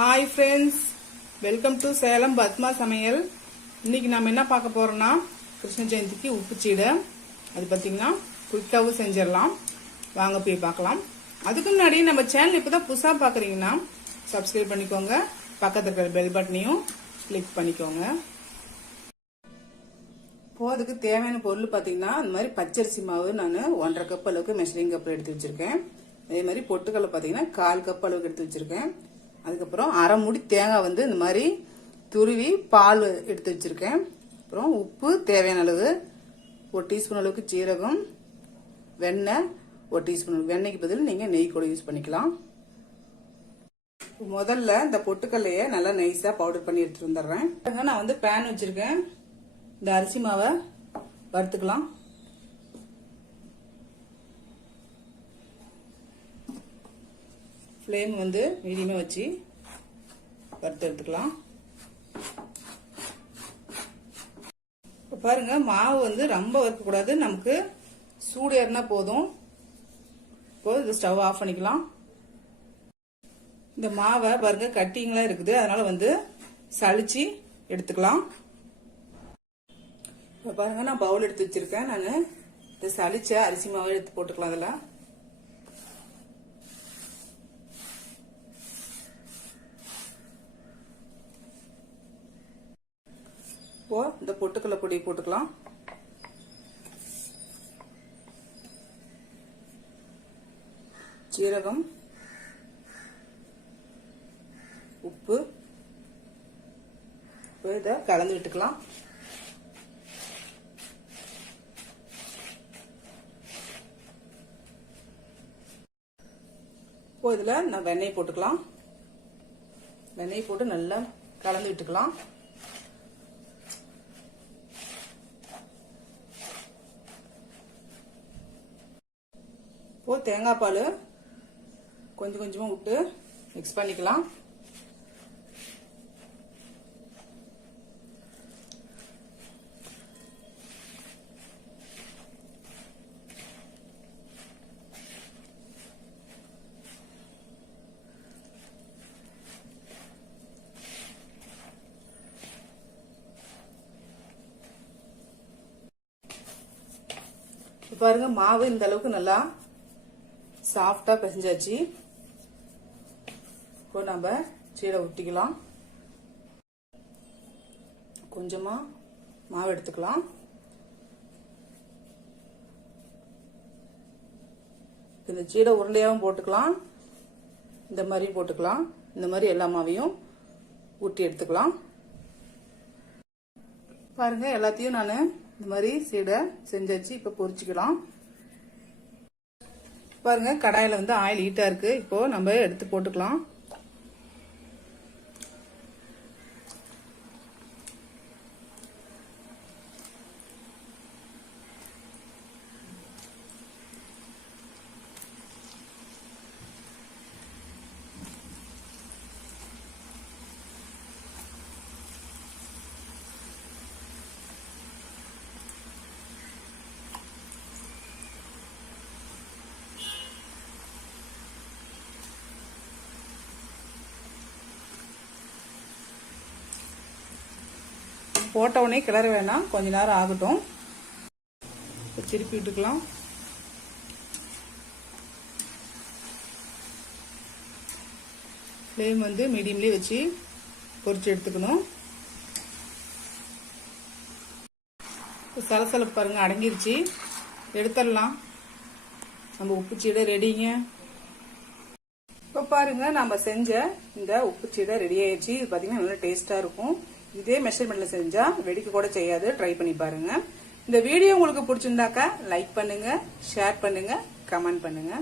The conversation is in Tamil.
Hi friends welcome to Salem Padma சமையல் இன்னைக்கு நம்ம என்ன பார்க்க போறோம்னா கிருஷ்ண ஜெயந்திக்கு உப்பு சீடை. அது பார்த்தீங்கன்னா குயிக்காகவும் செஞ்சிடலாம். வாங்க போய் பார்க்கலாம். அதுக்கு முன்னாடி நம்ம சேனல் இப்போதான் புதுசாக பார்க்குறீங்கன்னா சப்ஸ்கிரைப் பண்ணிக்கோங்க. பக்கத்தில் இருக்கிற பெல் பட்டனையும் கிளிக் பண்ணிக்கோங்க. போதுக்கு தேவையான பொருள் பார்த்தீங்கன்னா இந்த மாதிரி பச்சரிசி மாவு நான் ஒன்றரை கப் அளவுக்கு மெஷரிங் கப் எடுத்து வச்சிருக்கேன். அதே மாதிரி பொட்டுக்கடலை பார்த்தீங்கன்னா கால் கப் அளவுக்கு எடுத்து வச்சிருக்கேன். அதுக்கப்புறம் அரை முடி தேங்காய் வந்து இந்த மாதிரி துருவி பால் எடுத்து வச்சுருக்கேன். அப்புறம் உப்பு தேவையான அளவு. ஒரு டீஸ்பூன் அளவுக்கு சீரகம் வெண்ணெய் ஒரு டீஸ்பூன் வெண்ணெய்க்கு பதில் நீங்கள் நெய் கூட யூஸ் பண்ணிக்கலாம். முதல்ல இந்த பொட்டுக்கல்லையை நல்லா நைஸாக பவுடர் பண்ணி எடுத்துட்டு வந்துடுறேன். நான் வந்து பேன் வச்சுருக்கேன். இந்த அரிசி மாவை வறுத்துக்கலாம். ஃப்ளேம் வந்து மீடியமாக வச்சு வறுத்து எடுத்துக்கலாம். இப்போ பாருங்க மாவு வந்து ரொம்ப வறுக்கக்கூடாது. நமக்கு சூடு ஏறினா போதும். இப்போ இது ஸ்டவ் ஆஃப் பண்ணிக்கலாம். இந்த மாவை பாருங்க கட்டிங்கெலாம் இருக்குது. அதனால வந்து சளிச்சு எடுத்துக்கலாம். இப்போ பாருங்க நான் பவுல் எடுத்து வச்சிருக்கேன். நான் இந்த சளிச்ச அரிசி மாவை எடுத்து போட்டுக்கலாம் அதில். இப்போ இந்த பொட்டுக்கடலை பொடி போட்டுக்கலாம். சீரகம் உப்பு. இதை கலந்து விட்டுக்கலாம். இப்போ இதில் நான் வெண்ணெய் போட்டுக்கலாம். வெண்ணெய் போட்டு நல்லா கலந்து விட்டுக்கலாம். இப்போது தேங்காய் பால். கொஞ்சம் கொஞ்சமாக விட்டு மிக்ஸ் பண்ணிக்கலாம். பாருங்க மாவு இந்த அளவுக்கு நல்லா சாஃப்டா பிசைஞ்சாச்சு. இப்போ நம்ம சீடை ஊட்டிக்கலாம் கொஞ்சமா மாவு எடுத்துக்கலாம். இந்த சீடை உருளையாகவும் போட்டுக்கலாம். இந்த மாதிரி போட்டுக்கலாம். இந்த மாதிரி எல்லா மாவையும் ஊட்டி எடுத்துக்கலாம். பாருங்க எல்லாத்தையும் நான் இந்த மாதிரி சீடை செஞ்சாச்சு. இப்போ பொரிச்சுக்கலாம். பாருங்க கடாயில வந்து ஆயில் ஹீட்டா இருக்கு. இப்போ நம்ம எடுத்து போட்டுக்கலாம். போட்ட உடனே கிளற வேணாம். கொஞ்ச நேரம் ஆகட்டும். திருப்பி விட்டுக்கலாம். ஃப்ளேம் வந்து மீடியம்லேயே வச்சு பொறிச்சு எடுத்துக்கணும். இப்போ சலசலப்பு பாருங்க அடங்கிருச்சு. எடுத்துடலாம். நம்ம உப்பு சீடை ரெடிங்க. இப்போ பாருங்க நம்ம செஞ்ச இந்த உப்பு சீடை ரெடி ஆயிடுச்சு இது பார்த்தீங்கன்னா நல்லா டேஸ்டா இருக்கும். இதே மெஷர்மெண்ட்ல செஞ்சா வெடிக்க கூட செய்யாது. ட்ரை பண்ணி பாருங்க. இந்த வீடியோ உங்களுக்கு பிடிச்சிருந்தாக்கா லைக் பண்ணுங்க ஷேர் பண்ணுங்க கமெண்ட் பண்ணுங்க.